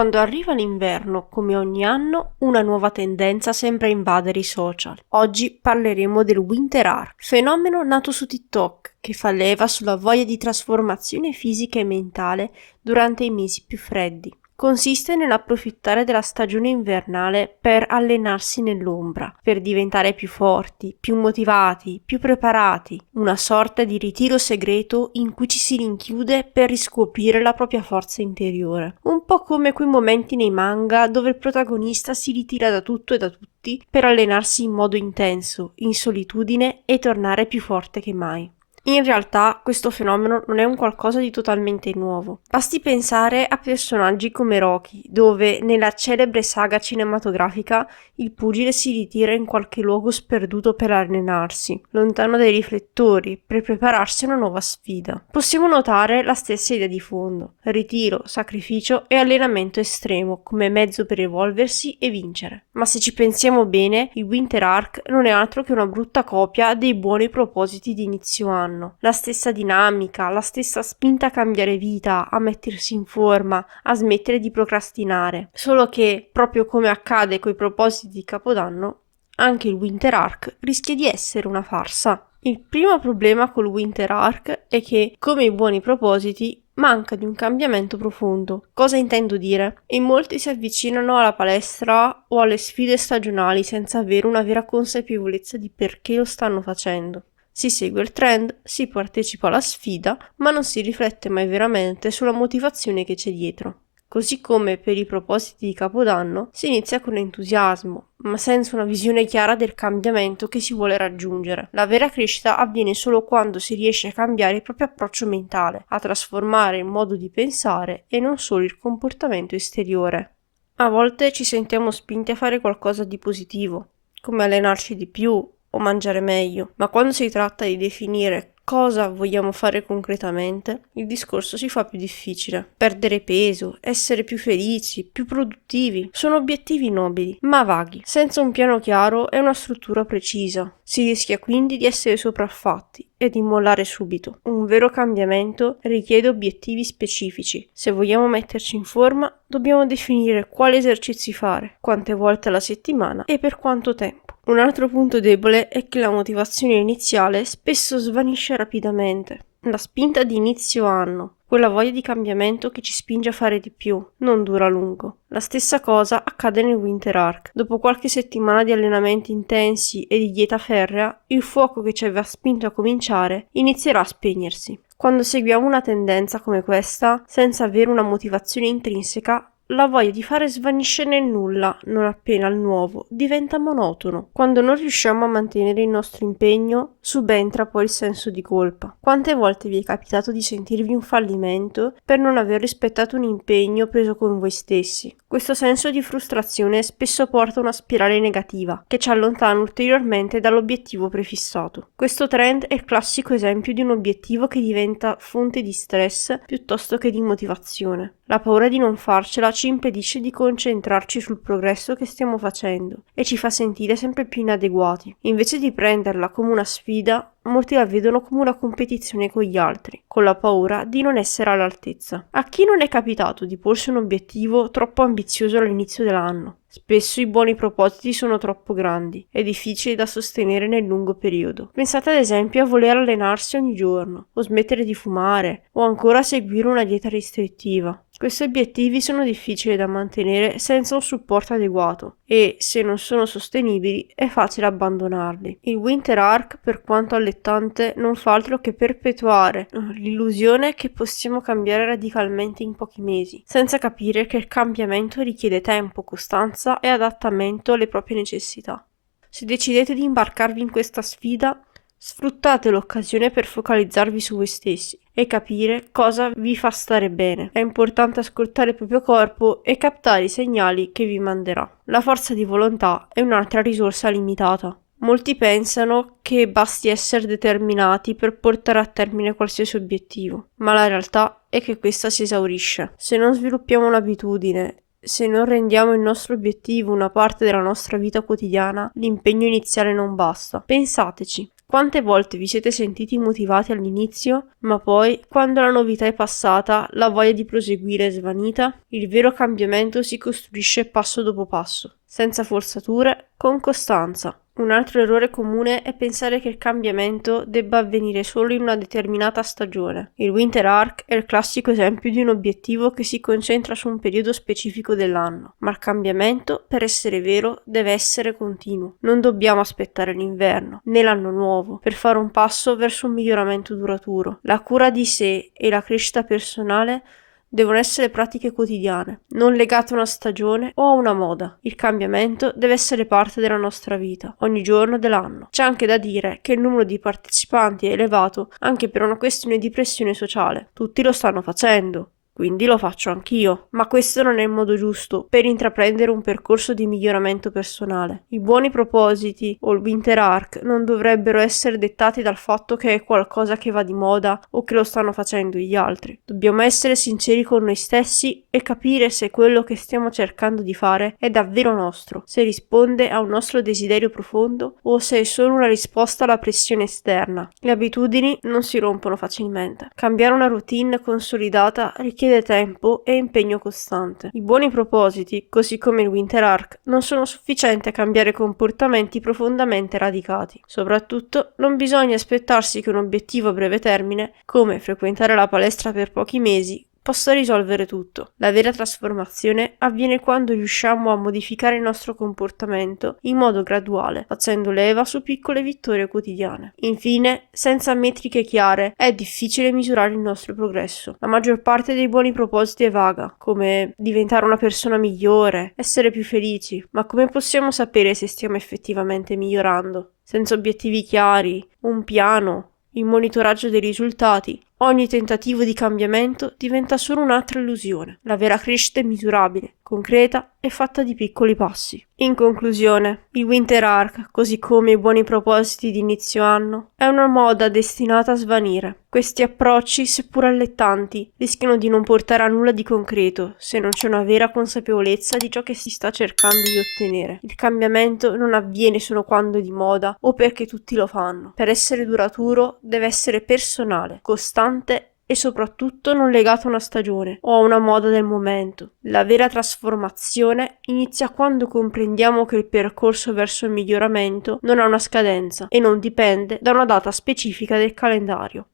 Quando arriva l'inverno, come ogni anno, una nuova tendenza sembra invadere i social. Oggi parleremo del Winter Arc, fenomeno nato su TikTok che fa leva sulla voglia di trasformazione fisica e mentale durante i mesi più freddi. Consiste nell'approfittare della stagione invernale per allenarsi nell'ombra, per diventare più forti, più motivati, più preparati, una sorta di ritiro segreto in cui ci si rinchiude per riscoprire la propria forza interiore. Un po' come quei momenti nei manga dove il protagonista si ritira da tutto e da tutti per allenarsi in modo intenso, in solitudine e tornare più forte che mai. In realtà questo fenomeno non è un qualcosa di totalmente nuovo. Basti pensare a personaggi come Rocky, dove nella celebre saga cinematografica il pugile si ritira in qualche luogo sperduto per allenarsi, lontano dai riflettori, per prepararsi a una nuova sfida. Possiamo notare la stessa idea di fondo: ritiro, sacrificio e allenamento estremo come mezzo per evolversi e vincere. Ma se ci pensiamo bene, il Winter Arc non è altro che una brutta copia dei buoni propositi di inizio anno. La stessa dinamica, la stessa spinta a cambiare vita, a mettersi in forma, a smettere di procrastinare. Solo che, proprio come accade coi propositi di Capodanno, anche il Winter Arc rischia di essere una farsa. Il primo problema col Winter Arc è che, come i buoni propositi, manca di un cambiamento profondo. Cosa intendo dire? In molti si avvicinano alla palestra o alle sfide stagionali senza avere una vera consapevolezza di perché lo stanno facendo. Si segue il trend, si partecipa alla sfida, ma non si riflette mai veramente sulla motivazione che c'è dietro. Così come per i propositi di Capodanno si inizia con entusiasmo, ma senza una visione chiara del cambiamento che si vuole raggiungere. La vera crescita avviene solo quando si riesce a cambiare il proprio approccio mentale, a trasformare il modo di pensare e non solo il comportamento esteriore. A volte ci sentiamo spinti a fare qualcosa di positivo, come allenarci di più o mangiare meglio, ma quando si tratta di definire cosa vogliamo fare concretamente, il discorso si fa più difficile. Perdere peso, essere più felici, più produttivi, sono obiettivi nobili, ma vaghi, senza un piano chiaro e una struttura precisa. Si rischia quindi di essere sopraffatti e di mollare subito. Un vero cambiamento richiede obiettivi specifici. Se vogliamo metterci in forma, dobbiamo definire quali esercizi fare, quante volte alla settimana e per quanto tempo. Un altro punto debole è che la motivazione iniziale spesso svanisce rapidamente. La spinta di inizio anno, quella voglia di cambiamento che ci spinge a fare di più, non dura a lungo. La stessa cosa accade nel Winter Arc. Dopo qualche settimana di allenamenti intensi e di dieta ferrea, il fuoco che ci aveva spinto a cominciare inizierà a spegnersi. Quando seguiamo una tendenza come questa, senza avere una motivazione intrinseca, la voglia di fare svanisce nel nulla, non appena il nuovo diventa monotono. Quando non riusciamo a mantenere il nostro impegno, subentra poi il senso di colpa. Quante volte vi è capitato di sentirvi un fallimento per non aver rispettato un impegno preso con voi stessi? Questo senso di frustrazione spesso porta a una spirale negativa, che ci allontana ulteriormente dall'obiettivo prefissato. Questo trend è il classico esempio di un obiettivo che diventa fonte di stress piuttosto che di motivazione. La paura di non farcela ci impedisce di concentrarci sul progresso che stiamo facendo e ci fa sentire sempre più inadeguati. Invece di prenderla come una sfida, molti la vedono come una competizione con gli altri, con la paura di non essere all'altezza. A chi non è capitato di porsi un obiettivo troppo ambizioso all'inizio dell'anno? Spesso i buoni propositi sono troppo grandi e difficili da sostenere nel lungo periodo. Pensate ad esempio a voler allenarsi ogni giorno, o smettere di fumare, o ancora seguire una dieta restrittiva. Questi obiettivi sono difficili da mantenere senza un supporto adeguato e, se non sono sostenibili, è facile abbandonarli. Il Winter Arc, per quanto allettante, non fa altro che perpetuare l'illusione che possiamo cambiare radicalmente in pochi mesi, senza capire che il cambiamento richiede tempo, costanza e adattamento alle proprie necessità. Se decidete di imbarcarvi in questa sfida, sfruttate l'occasione per focalizzarvi su voi stessi e capire cosa vi fa stare bene. È importante ascoltare il proprio corpo e captare i segnali che vi manderà. La forza di volontà è un'altra risorsa limitata. Molti pensano che basti essere determinati per portare a termine qualsiasi obiettivo, ma la realtà è che questa si esaurisce. Se non sviluppiamo un'abitudine, se non rendiamo il nostro obiettivo una parte della nostra vita quotidiana, l'impegno iniziale non basta. Pensateci. Quante volte vi siete sentiti motivati all'inizio, ma poi, quando la novità è passata, la voglia di proseguire è svanita? Il vero cambiamento si costruisce passo dopo passo, senza forzature, con costanza. Un altro errore comune è pensare che il cambiamento debba avvenire solo in una determinata stagione. Il Winter Arc è il classico esempio di un obiettivo che si concentra su un periodo specifico dell'anno, ma il cambiamento, per essere vero, deve essere continuo. Non dobbiamo aspettare l'inverno, né l'anno nuovo, per fare un passo verso un miglioramento duraturo. La cura di sé e la crescita personale devono essere pratiche quotidiane, non legate a una stagione o a una moda. Il cambiamento deve essere parte della nostra vita, ogni giorno dell'anno. C'è anche da dire che il numero di partecipanti è elevato anche per una questione di pressione sociale. Tutti lo stanno facendo, quindi lo faccio anch'io. Ma questo non è il modo giusto per intraprendere un percorso di miglioramento personale. I buoni propositi o il Winter Arc non dovrebbero essere dettati dal fatto che è qualcosa che va di moda o che lo stanno facendo gli altri. Dobbiamo essere sinceri con noi stessi e capire se quello che stiamo cercando di fare è davvero nostro, se risponde a un nostro desiderio profondo o se è solo una risposta alla pressione esterna. Le abitudini non si rompono facilmente. Cambiare una routine consolidata richiede tempo e impegno costante. I buoni propositi, così come il Winter Arc, non sono sufficienti a cambiare comportamenti profondamente radicati. Soprattutto, non bisogna aspettarsi che un obiettivo a breve termine, come frequentare la palestra per pochi mesi, possa risolvere tutto. La vera trasformazione avviene quando riusciamo a modificare il nostro comportamento in modo graduale, facendo leva su piccole vittorie quotidiane. Infine, senza metriche chiare, è difficile misurare il nostro progresso. La maggior parte dei buoni propositi è vaga, come diventare una persona migliore, essere più felici, ma come possiamo sapere se stiamo effettivamente migliorando? Senza obiettivi chiari, un piano, il monitoraggio dei risultati, ogni tentativo di cambiamento diventa solo un'altra illusione. La vera crescita è misurabile, concreta e fatta di piccoli passi. In conclusione, il Winter Arc, così come i buoni propositi di inizio anno, è una moda destinata a svanire. Questi approcci, seppur allettanti, rischiano di non portare a nulla di concreto se non c'è una vera consapevolezza di ciò che si sta cercando di ottenere. Il cambiamento non avviene solo quando è di moda o perché tutti lo fanno. Per essere duraturo deve essere personale, costante e soprattutto non legato a una stagione o a una moda del momento. La vera trasformazione inizia quando comprendiamo che il percorso verso il miglioramento non ha una scadenza e non dipende da una data specifica del calendario.